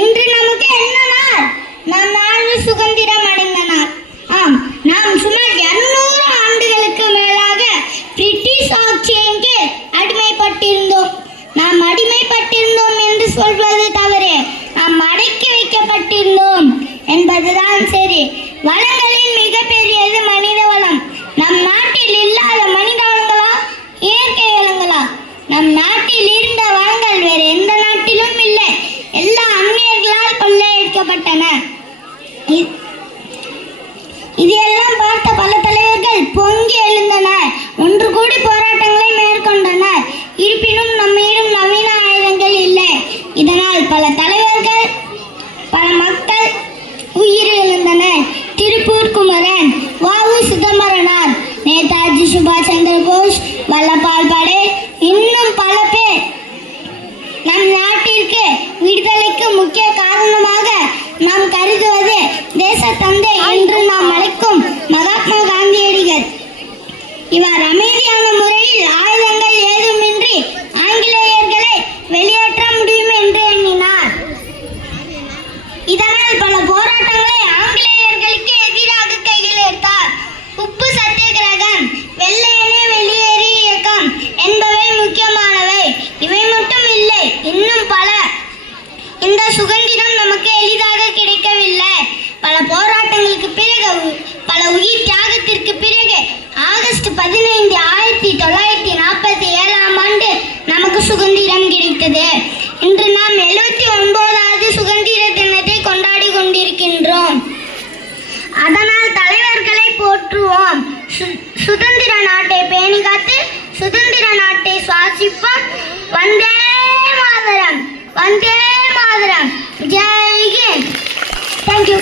இன்று நமக்கு என்ன நாள்? நாம் நாடு சுதந்திரம் அடைந்த நாள். ஆம், நாம் சுமார் 200 ஆண்டுகளுக்கு மேலாக பிரிட்டிஷ் ஆட்சியின் கீழ் அடிமைப்பட்டிருந்தோம். நாம் அடிமைப்பட்டிருந்தோம் என்று சொல்வது தவறு. நாம் அடக்கி வைக்கப்பட்டிருந்தோம் என்பதுதான் சரி. வளங்களில் மிகப்பெரியது மனித வளம். நம் நாட்டில் இல்லாத மனித வளங்களா, இயற்கை வளங்களா? நம் நாட்டில் இருந்த வளங்கள் வேறு எந்த நாட்டிலும் இல்லை. எல்லா அந்நியர்களால் கொள்ளையடிக்கப்பட்டன. இதையெல்லாம் பார்த்த பல தலைவர்கள் பொங்கி எழுந்தனர். ஒன்று கூடி போராட்டங்களை மேற்கொண்டனர். இருப்பினும் நம்மிடம் நவீன ஆயுதங்கள் இல்லை. இதனால் பல தலைவர்கள், பல மக்கள் உயிரிழந்தனர். திருப்பூர் குமரன், வ.உ. சிதம்பரனார், நேதாஜி சுபாஷ் சந்திர போஸ், வல்லபால் படேல், இன்னும் பல பேர் நம் நாட்டிற்கு விடுதலைக்கு முக்கிய காரணமாக நாம் கருதுவது தேச தந்தை என்று நாம் அழைக்கும் மகாத்மா காந்தியடிகள். இவர் அமைதியான முறையில் ஆயுதங்கள் ஏதுமின்றி ஆங்கிலேயர்களை வெளியேற்ற முடியும் என்று எண்ணினார். இதனால் பல போராட்டங்களை ஆங்கிலேயர்களுக்கு எதிராக கையில் எடுத்தார். உப்பு சத்தியாகிரகம், வெள்ளையனே வெளியேறு இயக்கம் என்பவை முக்கியமானவை. இவை மட்டும் இல்லை, இன்னும் பல. இந்த சுதந்திரம் நமக்கு எளிதாக கிடைக்கவில்லை. பல போராட்டங்களுக்கு பிறகு, பல உயிர் தியாகத்திற்கு பிறகு ஆகஸ்ட் 15, 1947ஆம் ஆண்டு நமக்கு சுதந்திரம் கிடைத்தது. இன்று நாம் 79வது சுதந்திர தினத்தை கொண்டாடி கொண்டிருக்கின்றோம். அதனால் தலைவர்களை போற்றுவோம். சுதந்திர நாட்டை பேணி காத்து சுதந்திர நாட்டை சுவாசிப்போம். வந்தே மாதரம், வந்தே மாதரம். ஜெய் ஹிந்த். தேங்க்யூ.